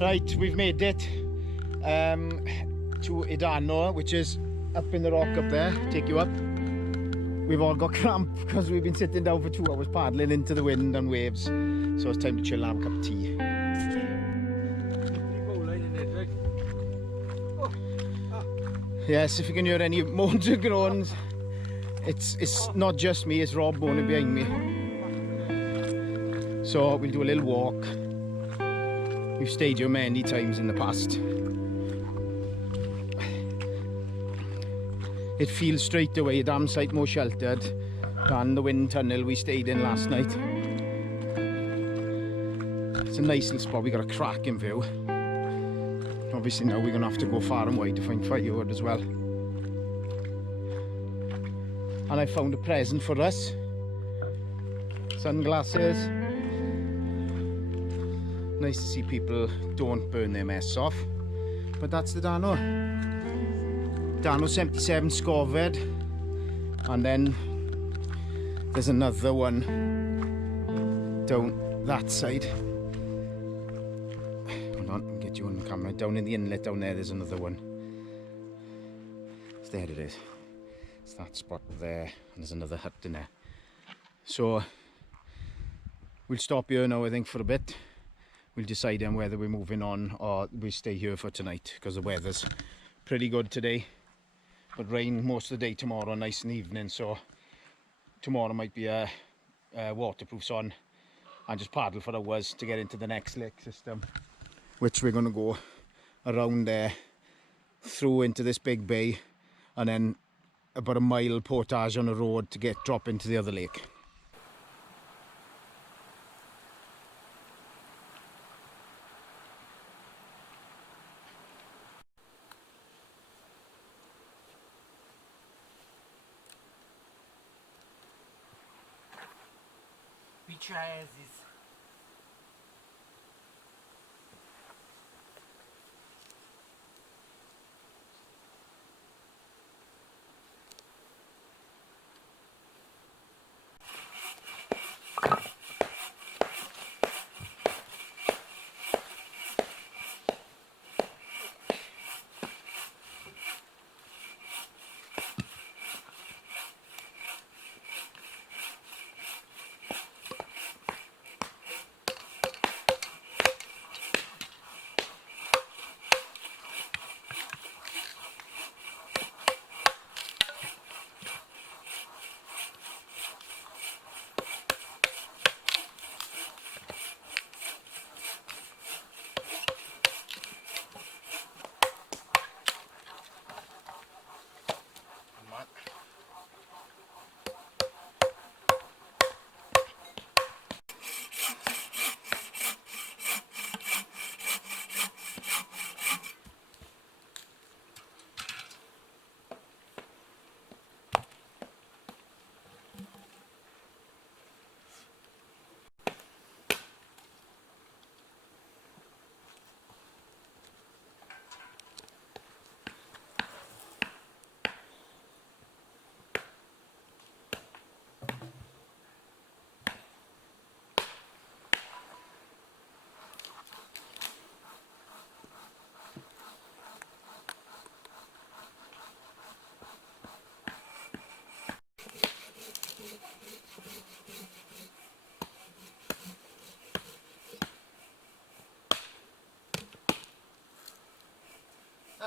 Right, we've made it to Canoe, which is up in the rock up there. Take you up. We've all got cramp because we've been sitting down for 2 hours paddling into the wind and waves. So it's time to chill and have a cup of tea. Yes, if you can hear any moans and groans, it's not just me, it's Rob moaning behind me. So we'll do a little walk. We've stayed here many times in the past. It feels straight away a damn sight more sheltered than the wind tunnel we stayed in last night. It's a nice little spot, we got a cracking view. Obviously now we're going to have to go far and wide to find firewood as well. And I found a present for us. Sunglasses. Nice to see people don't burn their mess off. But that's the Canoe. Canoe 77 Scofed. And then there's another one down that side. Hold on, I'll get you on the camera. Down in the inlet down there, there's another one. So there it is. It's that spot there, and there's another hut in there. So we'll stop here now, I think, for a bit. We'll decide on whether we're moving on or we stay here for tonight, because the weather's pretty good today, but rain most of the day tomorrow, nice in the evening. So tomorrow might be a waterproofs on and just paddle for hours to get into the next lake system, which we're going to go around there through into this big bay and then about a mile portage on the road to drop into the other lake. Beaches.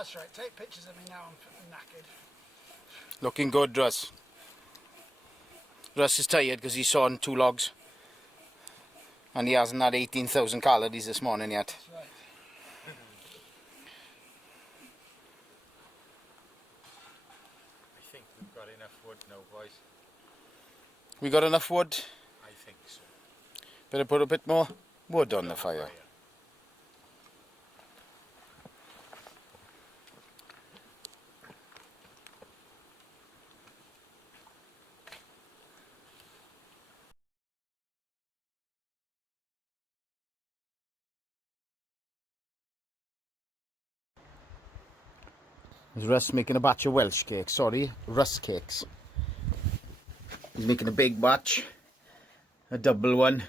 That's right, take pictures of me now, I'm knackered. Looking good, Russ. Russ is tired because he's sawn 2 logs. And he hasn't had 18,000 calories this morning yet. That's right. I think we've got enough wood now, boys. We got enough wood? I think so. Better put a bit more wood on the fire. There's Russ making a batch of Welsh cakes. Sorry, Russ cakes. He's making a big batch. A double one.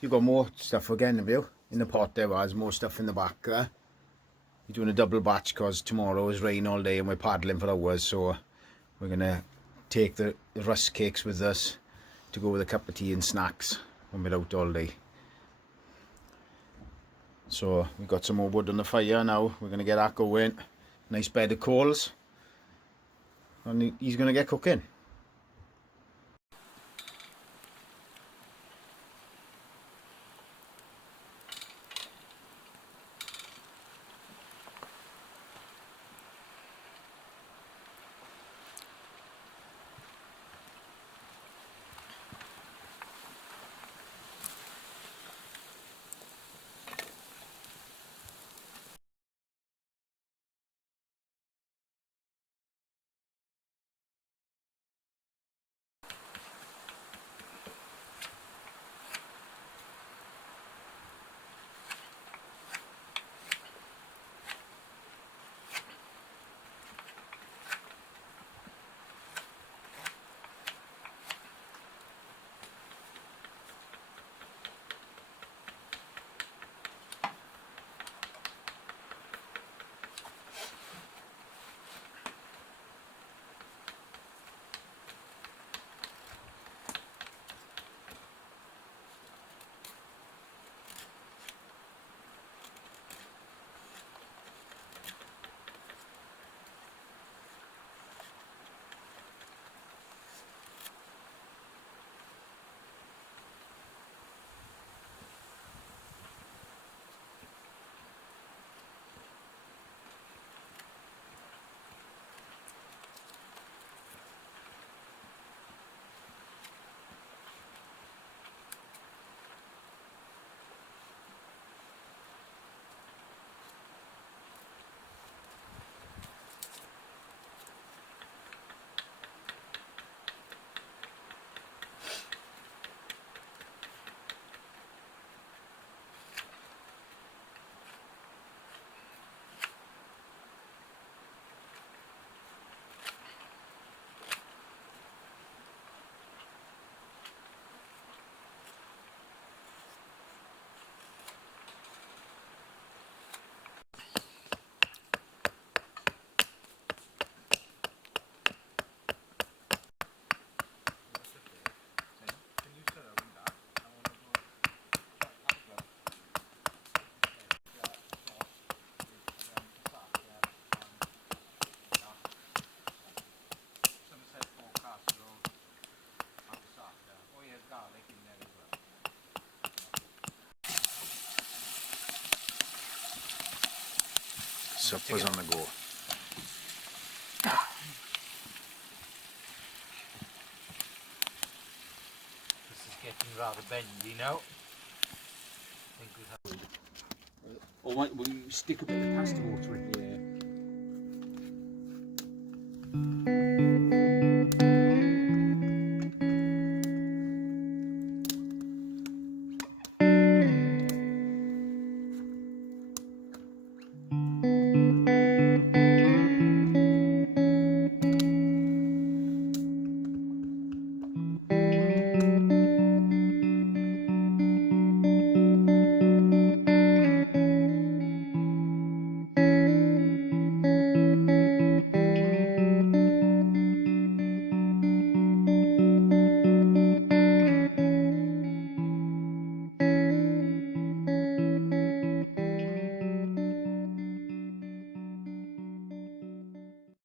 You got more stuff again, have you? In the pot there was more stuff in the back there. You're doing a double batch because tomorrow is rain all day and we're paddling for hours, so we're gonna take the Russ cakes with us to go with a cup of tea and snacks when we're out all day. So we've got some more wood on the fire now. We're gonna get that going. Nice bed of coals, and he's gonna get cooking. Supper's on the go. This is getting rather bendy now. I think we'll have... Or will you stick a bit of pasta water in here?